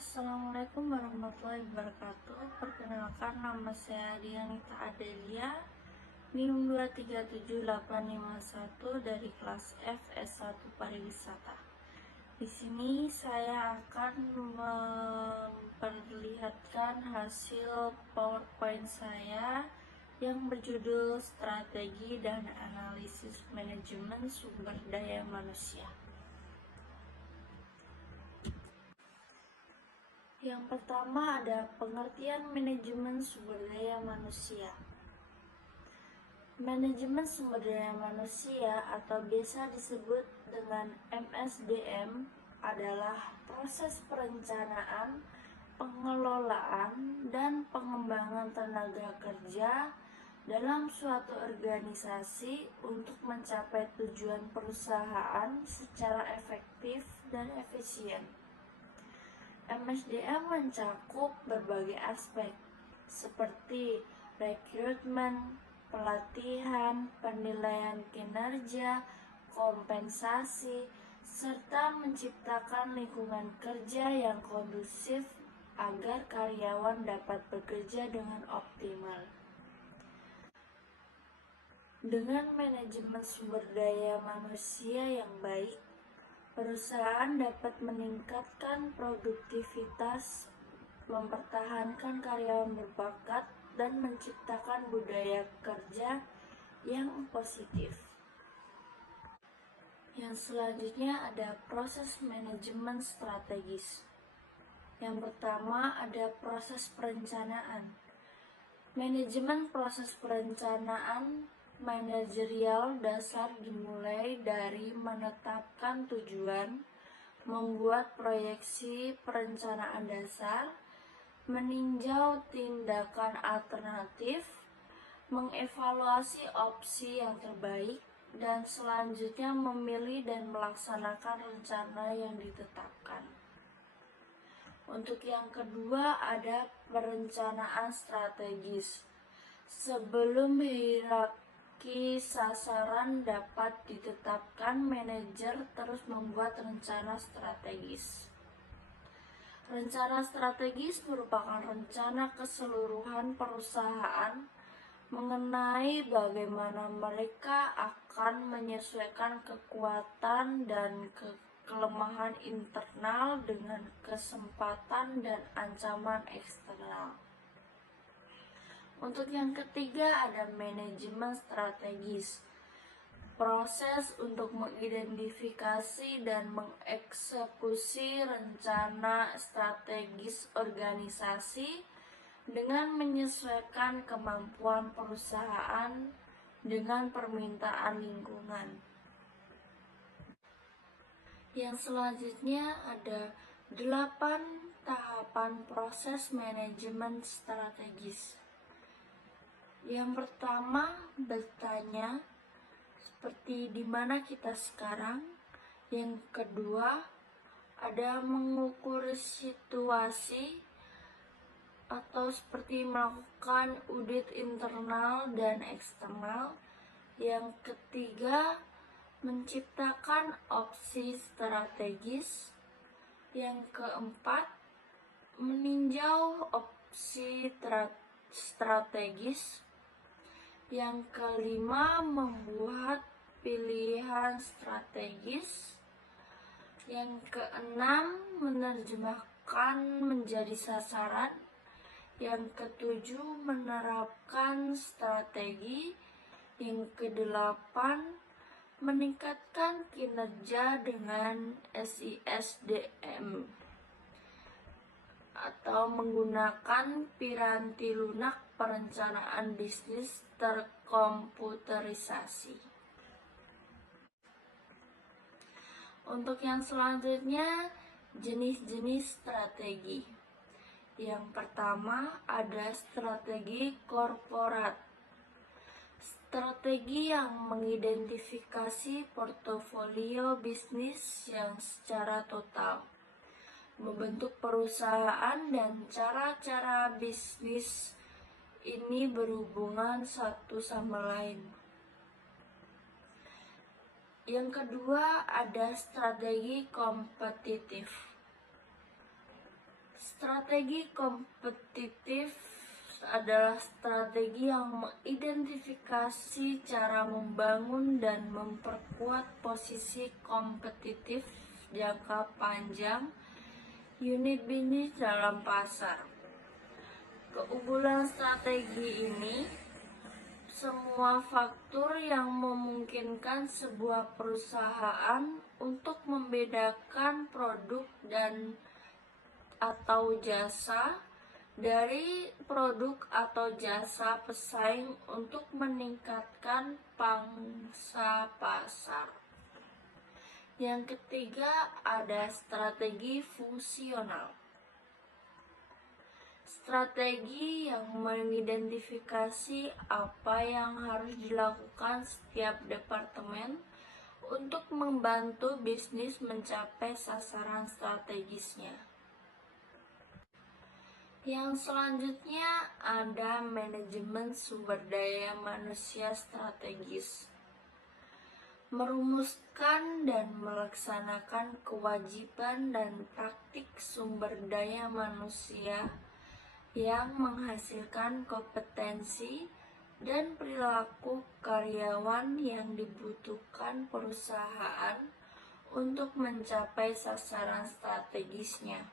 Assalamualaikum warahmatullahi wabarakatuh. Perkenalkan, nama saya Dianita Adelia, NIM 2378551 dari kelas F S1 Pariwisata. Di sini saya akan memperlihatkan hasil PowerPoint saya yang berjudul Strategi dan Analisis Manajemen Sumber Daya Manusia. Yang pertama ada pengertian manajemen sumber daya manusia. Manajemen sumber daya manusia atau biasa disebut dengan MSDM adalah proses perencanaan, pengelolaan, dan pengembangan tenaga kerja dalam suatu organisasi untuk mencapai tujuan perusahaan secara efektif dan efisien. MSDM mencakup berbagai aspek seperti rekrutmen, pelatihan, penilaian kinerja, kompensasi, serta menciptakan lingkungan kerja yang kondusif agar karyawan dapat bekerja dengan optimal. Dengan manajemen sumber daya manusia yang baik, perusahaan dapat meningkatkan produktivitas, mempertahankan karyawan berbakat, dan menciptakan budaya kerja yang positif. Yang selanjutnya ada proses manajemen strategis. Yang pertama ada proses perencanaan. Manajemen proses perencanaan manajerial dasar dimulai dari menetapkan tujuan, membuat proyeksi perencanaan dasar, meninjau tindakan alternatif, mengevaluasi opsi yang terbaik, dan selanjutnya memilih dan melaksanakan rencana yang ditetapkan. Untuk yang kedua ada perencanaan strategis. Sebelum hierarki sasaran dapat ditetapkan, manajer terus membuat rencana strategis. Rencana strategis merupakan rencana keseluruhan perusahaan mengenai bagaimana mereka akan menyesuaikan kekuatan dan kelemahan internal dengan kesempatan dan ancaman eksternal. Untuk yang ketiga ada manajemen strategis. Proses untuk mengidentifikasi dan mengeksekusi rencana strategis organisasi dengan menyesuaikan kemampuan perusahaan dengan permintaan lingkungan. Yang selanjutnya ada 8 tahapan proses manajemen strategis. Yang pertama bertanya, seperti di mana kita sekarang. Yang kedua ada mengukur situasi atau seperti melakukan audit internal dan eksternal. Yang ketiga menciptakan opsi strategis. Yang keempat meninjau opsi strategis. Yang kelima membuat pilihan strategis. Yang keenam menerjemahkan menjadi sasaran. Yang ketujuh menerapkan strategi. Yang kedelapan meningkatkan kinerja dengan SISDM atau menggunakan piranti lunak perencanaan bisnis terkomputerisasi. Untuk yang selanjutnya jenis-jenis strategi. Yang pertama ada strategi korporat. Strategi yang mengidentifikasi portofolio bisnis yang secara total, membentuk perusahaan dan cara-cara bisnis ini berhubungan satu sama lain. Yang kedua ada strategi kompetitif. Strategi kompetitif adalah strategi yang mengidentifikasi cara membangun dan memperkuat posisi kompetitif jangka panjang unit bisnis dalam pasar. Keunggulan strategi ini semua faktor yang memungkinkan sebuah perusahaan untuk membedakan produk dan atau jasa dari produk atau jasa pesaing untuk meningkatkan pangsa pasar. Yang ketiga ada strategi fungsional. Strategi yang mengidentifikasi apa yang harus dilakukan setiap departemen untuk membantu bisnis mencapai sasaran strategisnya. Yang selanjutnya ada manajemen sumber daya manusia strategis. Merumuskan dan melaksanakan kewajiban dan praktik sumber daya manusia yang menghasilkan kompetensi dan perilaku karyawan yang dibutuhkan perusahaan untuk mencapai sasaran strategisnya.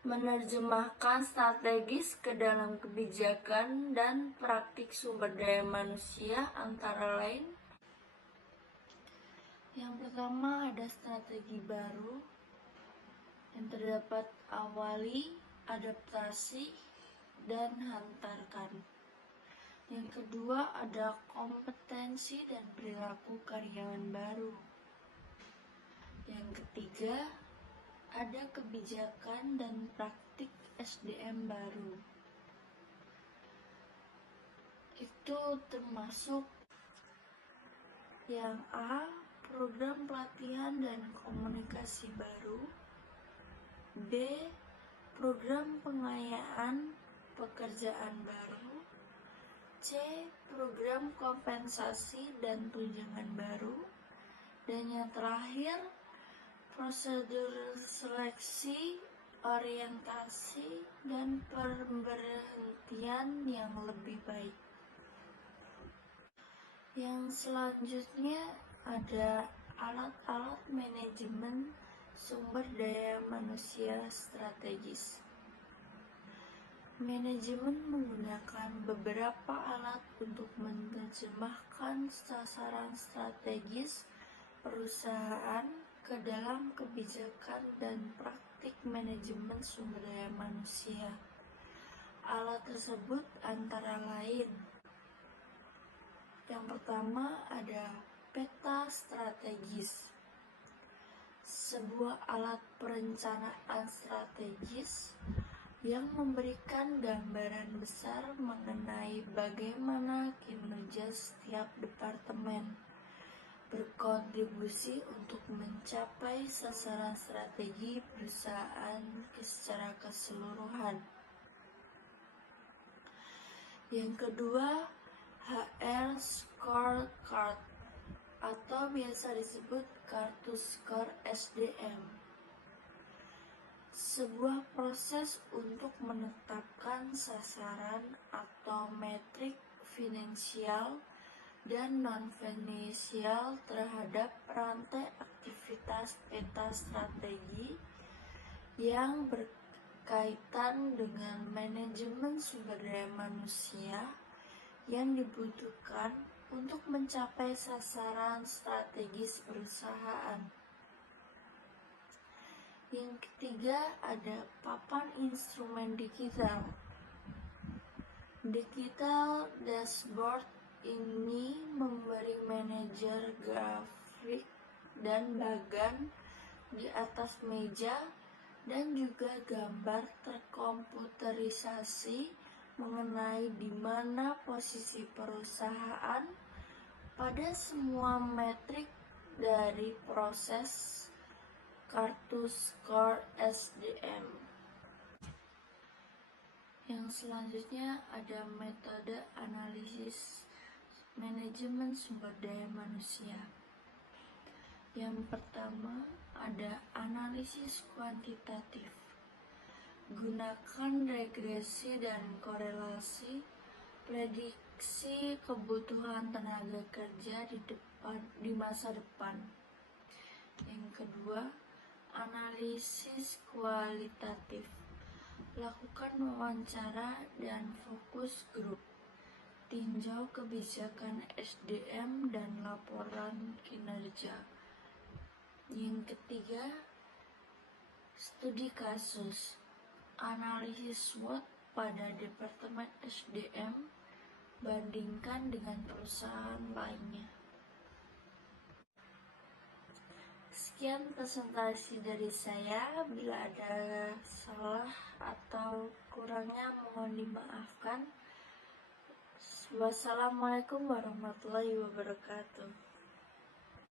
Menerjemahkan strategis ke dalam kebijakan dan praktik sumber daya manusia antara lain. Yang pertama ada strategi baru yang terdapat awali, adaptasi, dan hantarkan. Yang kedua ada kompetensi dan perilaku karyawan baru. Yang ketiga ada kebijakan dan praktik SDM baru. Itu termasuk yang A, program pelatihan dan komunikasi baru. B, program pengayaan pekerjaan baru. C, program kompensasi dan tunjangan baru. Dan yang terakhir, prosedur seleksi, orientasi, dan pemberhentian yang lebih baik. Yang selanjutnya ada alat-alat manajemen sumber daya manusia strategis. Manajemen menggunakan beberapa alat untuk menerjemahkan sasaran strategis perusahaan ke dalam kebijakan dan praktik manajemen sumber daya manusia. Alat tersebut antara lain: yang pertama ada peta strategis, sebuah alat perencanaan strategis yang memberikan gambaran besar mengenai bagaimana kinerja setiap departemen berkontribusi untuk mencapai sasaran strategi perusahaan secara keseluruhan. Yang kedua, HR Scorecard atau biasa disebut kartu skor SDM. Sebuah proses untuk menetapkan sasaran atau metrik finansial dan non-finansial terhadap rantai aktivitas peta strategi yang berkaitan dengan manajemen sumber daya manusia yang dibutuhkan untuk mencapai sasaran strategis perusahaan. Yang ketiga ada papan instrumen digital. Digital dashboard ini memberi manajer grafik dan bagan di atas meja dan juga gambar terkomputerisasi mengenai di mana posisi perusahaan pada semua metrik dari proses kartu skor SDM. Yang selanjutnya ada metode analisis manajemen sumber daya manusia. Yang pertama ada analisis kuantitatif. Gunakan regresi dan korelasi, prediksi kebutuhan tenaga kerja di masa depan. Yang kedua, analisis kualitatif. Lakukan wawancara dan fokus grup. Tinjau kebijakan SDM dan laporan kinerja. Yang ketiga, studi kasus. Analisis SWOT pada Departemen SDM, bandingkan dengan perusahaan lainnya. Sekian presentasi dari saya. Bila ada salah atau kurangnya mohon dimaafkan. Wassalamualaikum warahmatullahi wabarakatuh.